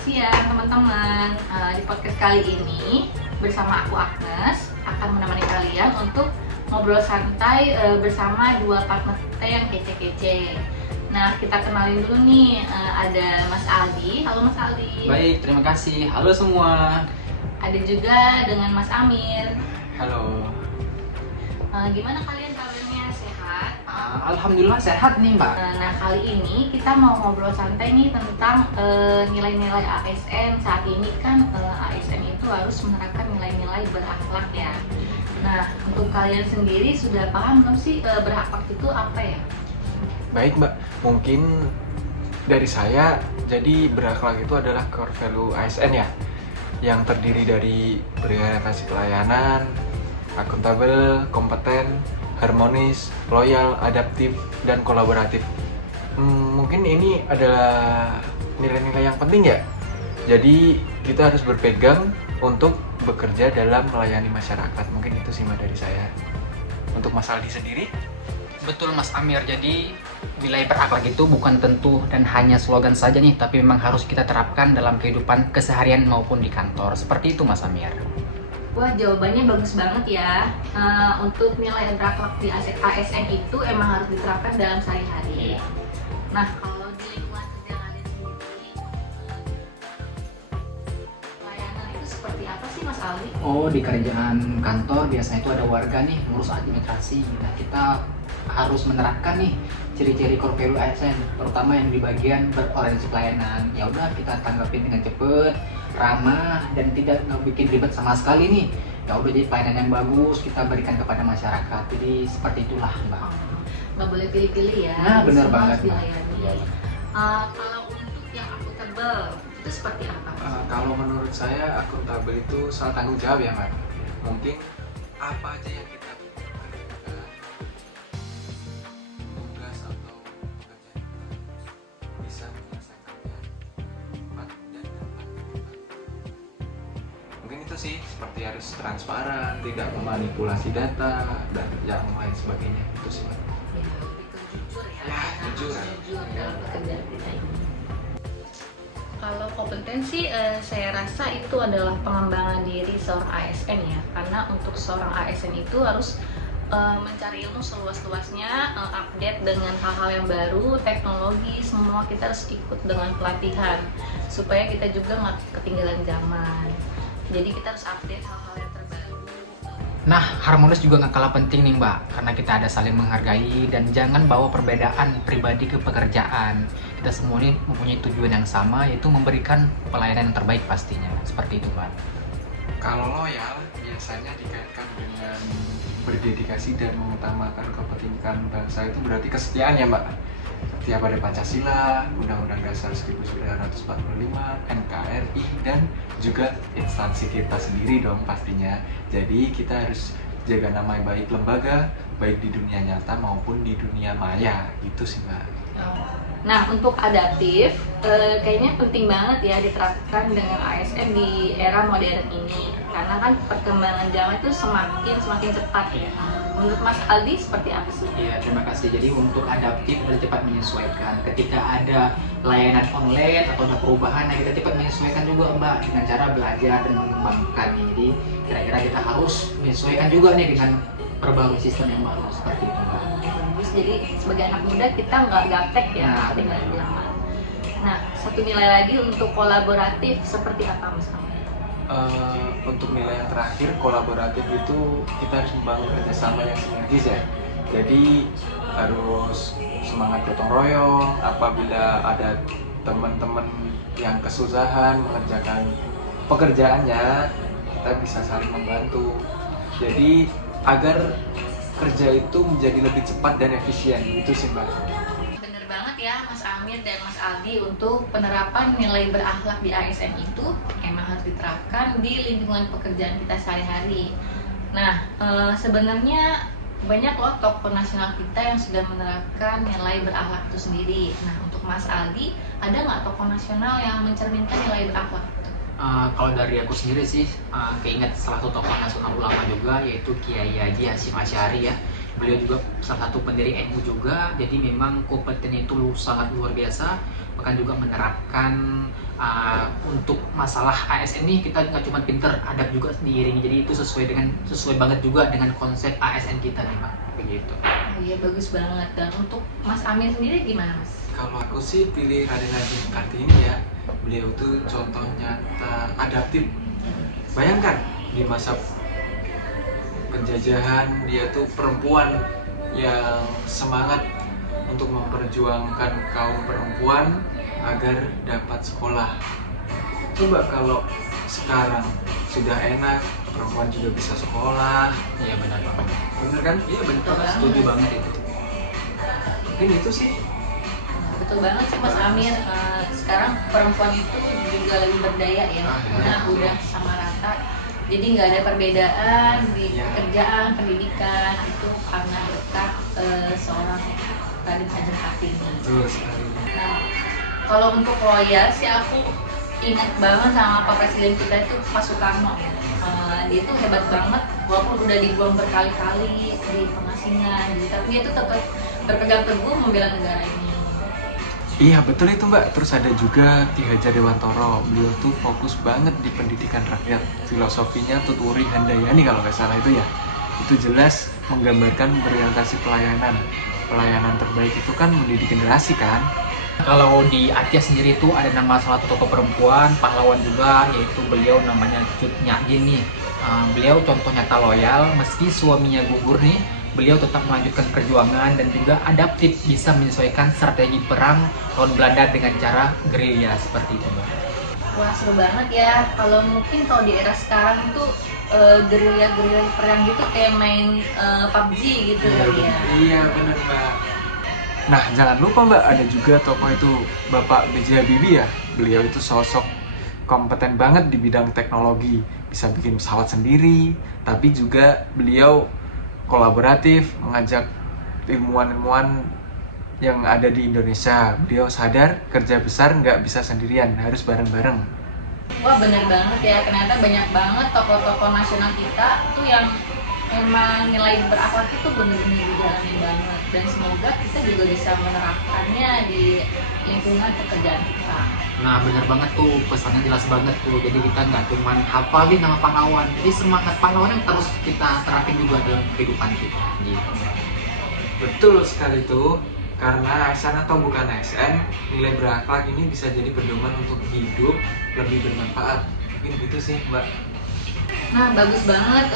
Selamat siang teman-teman. Di podcast kali ini bersama aku Agnes akan menemani kalian untuk ngobrol santai bersama dua partner kita yang kece-kece. Nah, kita kenalin dulu nih, ada Mas Aldi. Halo Mas Aldi. Baik, terima kasih. Halo semua. Ada juga dengan Mas Amir. Halo. Gimana kalian kabarnya, sehat? Alhamdulillah sehat nih Mbak. Nah, kali ini kita mau ngobrol santai nih tentang nilai-nilai ASN. Saat ini kan ASN itu harus menerapkan nilai-nilai berakhlak ya. Nah, untuk kalian sendiri sudah paham belum sih berakhlak itu apa ya? Baik Mbak, mungkin dari saya, jadi berakhlak itu adalah core value ASN ya, yang terdiri dari berorientasi pelayanan, akuntabel, kompeten, harmonis, loyal, adaptif, dan kolaboratif. Mungkin ini adalah nilai-nilai yang penting ya. Jadi kita harus berpegang untuk bekerja dalam melayani masyarakat. Mungkin itu sih Mbak dari saya. Untuk Mas Aldi sendiri? Betul Mas Amir, jadi nilai berakhlak itu bukan tentu dan hanya slogan saja nih, tapi memang harus kita terapkan dalam kehidupan keseharian maupun di kantor. Seperti itu Mas Amir. Wah, jawabannya bagus banget ya. Untuk nilai berakhlak di ASN itu emang harus diterapkan dalam sehari-hari. Nah, kalau di lingkungan kerja kalian sendiri, pelayanan itu seperti apa sih Mas Aldi? Oh, di kerjaan kantor biasanya itu ada warga nih ngurus administrasi. Nah, kita harus menerapkan nih ciri-ciri core value ASN, terutama yang di bagian berorientasi pelayanan. Ya udah, kita tanggapin dengan cepet, ramah, dan tidak bikin ribet sama sekali nih. Ya udah, jadi pelayanan yang bagus kita berikan kepada masyarakat. Jadi seperti itulah Mbak. Nggak boleh pilih-pilih ya. Nah, benar Semua banget harus Mbak. dilayani. Iya. Kalau untuk yang akuntabel itu seperti apa? Kalau menurut saya akuntabel itu soal tanggung jawab ya Mbak. Mungkin apa aja yang kita kerjakan, tugas atau pekerjaan kita bisa menyelesaikannya cepat dan tepat. Mungkin itu sih, seperti harus transparan, tidak memanipulasi data dan yang lain sebagainya. Itu sih Mbak. Ya, lebih ke jujur ya. Ya, Kita harus jujur. jujur dalam pekerjaan kita ini. Kalau kompetensi, saya rasa itu adalah pengembangan diri seorang ASN ya. Karena untuk seorang ASN itu harus mencari ilmu seluas-luasnya, update dengan hal-hal yang baru, teknologi, semua kita harus ikut dengan pelatihan supaya kita juga nggak ketinggalan zaman. Jadi kita harus update hal-hal yang terbaru. Nah, harmonis juga nggak kalah penting nih Mbak, karena kita ada saling menghargai dan jangan bawa perbedaan pribadi ke pekerjaan. Kita semua ini mempunyai tujuan yang sama, yaitu memberikan pelayanan yang terbaik pastinya. Seperti itu Mbak. Kalau loyal biasanya dikaitkan dengan berdedikasi dan mengutamakan kepentingan bangsa, itu berarti kesetiaan ya Mbak. Setia pada Pancasila, Undang-Undang Dasar 1945, NKRI, dan juga instansi kita sendiri dong pastinya. Jadi kita harus jaga nama baik lembaga, baik di dunia nyata maupun di dunia maya. Gitu sih Mbak. Nah, untuk adaptif, kayaknya penting banget ya diterapkan dengan ASN di era modern ini. Karena kan perkembangan zaman itu semakin cepat ya. Menurut Mas Aldi seperti apa sih? Iya, terima kasih. Jadi untuk adaptif dan cepat menyesuaikan. Ketika ada layanan online atau ada perubahan, nah kita cepat menyesuaikan juga Mbak dengan cara belajar dan mengembangkan. Jadi kira-kira kita harus menyesuaikan juga nih dengan perbarui sistem yang baru seperti itu Mbak. Bagus, jadi sebagai anak muda kita nggak gaptek ya, Nah, ketinggalan benar. zaman. Nah, satu nilai lagi untuk kolaboratif seperti apa Mas Amir? Untuk nilai yang terakhir, kolaboratif itu kita harus membangun kerjasama yang sinergis ya. Jadi harus semangat gotong royong. Apabila ada teman-teman yang kesusahan mengerjakan pekerjaannya, kita bisa saling membantu. Jadi agar kerja itu menjadi lebih cepat dan efisien. Itu sih Mbak. Bener banget ya Mas Amir dan Mas Aldi, untuk penerapan nilai berakhlak di ASN itu emang harus diterapkan di lingkungan pekerjaan kita sehari-hari. Nah, sebenarnya banyak loh tokoh nasional kita yang sudah menerapkan nilai berakhlak itu sendiri. Nah, untuk Mas Aldi, ada nggak tokoh nasional yang mencerminkan nilai berakhlak itu? Kalau dari aku sendiri sih, keinget salah satu tokoh nasional ulama juga, yaitu Kiai Haji Hasyim Asy'ari ya. Beliau juga salah satu pendiri NU juga, jadi memang kompetennya itu sangat luar biasa. Bahkan juga menerapkan untuk masalah ASN ini kita nggak cuma pinter, adab juga diiringi. Jadi itu sesuai banget juga dengan konsep ASN kita nih Mbak, begitu. Iya bagus banget. Dan untuk Mas Amir sendiri gimana Mas? Kalau aku sih pilih Raden Ajeng Kartini ya. Beliau tuh contoh nyata adaptif. Bayangkan di masa penjajahan dia tuh perempuan yang semangat untuk memperjuangkan kaum perempuan agar dapat sekolah. Coba kalau sekarang sudah enak, perempuan juga bisa sekolah. Iya benar banget. Bener kan? Iya benar Betul banget, setuju banget itu. Mungkin itu sih. Betul banget sih Mas Amir. Sekarang perempuan itu juga lebih berdaya ya, karena udah sama rata. Jadi nggak ada perbedaan di pekerjaan, pendidikan itu karena berkah seorang Raden Ajeng Kartini. Betul sekali. Nah, kalau untuk royal sih aku ingat banget sama Pak Presiden kita itu Pak Soekarno. Dia tuh hebat banget, walaupun udah dibuang berkali-kali di pengasingan, tapi dia tuh tetap berpegang teguh membela negara ini. Iya betul itu Mbak. Terus ada juga Ki Hajar Dewantoro. Beliau tuh fokus banget di pendidikan rakyat. Filosofinya Tuturi Handayani kalau nggak salah itu ya. Itu jelas menggambarkan berorientasi pelayanan. Pelayanan terbaik itu kan mendidik generasi kan. Kalau di Aceh sendiri itu ada nama salah satu tokoh perempuan, pahlawan juga, yaitu beliau namanya Cut Nyak Din nih. Beliau contoh nyata loyal, meski suaminya gugur nih, beliau tetap melanjutkan perjuangan dan juga adaptif, bisa menyesuaikan strategi perang lawan Belanda dengan cara gerilya seperti itu. Wah seru banget ya. Kalau mungkin kalau di era sekarang itu gerilya perang gitu kayak main PUBG gitu kali ya. Iya benar Mbak. Nah jangan lupa Mbak, ada juga tokoh itu Bapak B.J. Habibie ya. Beliau itu sosok kompeten banget di bidang teknologi, bisa bikin pesawat sendiri, tapi juga beliau kolaboratif, mengajak ilmuwan-ilmuwan yang ada di Indonesia. Beliau sadar kerja besar nggak bisa sendirian, harus bareng-bareng. Wah bener banget ya, ternyata banyak banget tokoh-tokoh nasional kita tuh yang emang nilai berakhlak itu bener-bener dijalani banget. Dan semoga kita juga bisa menerapkannya di lingkungan pekerjaan kita. Nah benar banget tuh, pesannya jelas banget tuh. Jadi kita nggak cuma hafalin nama pahlawan, jadi semangat pahlawan yang terus kita terapin juga dalam kehidupan kita gitu. Betul sekali tuh, karena ASN atau bukan ASN, nilai berakhlak ini bisa jadi pedoman untuk hidup lebih bermanfaat. Mungkin gitu sih Mbak. Nah bagus banget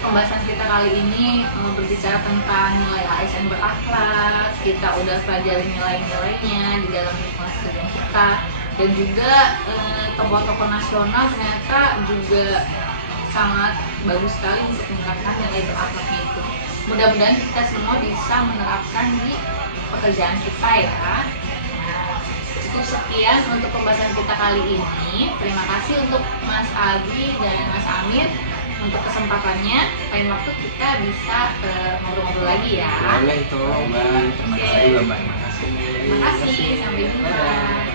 pembahasan kita kali ini berbicara tentang nilai ASN berakhlak. Kita udah pelajari nilai-nilainya di dalam lingkungan kerjaan kita. Dan juga tokoh-tokoh nasional ternyata juga sangat bagus sekali untuk menerapkan nilai berakhlaknya itu. Mudah-mudahan kita semua bisa menerapkan di pekerjaan kita ya. Nah, cukup sekian untuk pembahasan kita kali ini. Terima kasih untuk Mas Abi dan Mas Amir untuk kesempatannya. Lain waktu kita bisa ngobrol-ngobrol lagi ya. Boleh itu Mbak. Terima kasih Mbak. Terima kasih, sampai jumpa.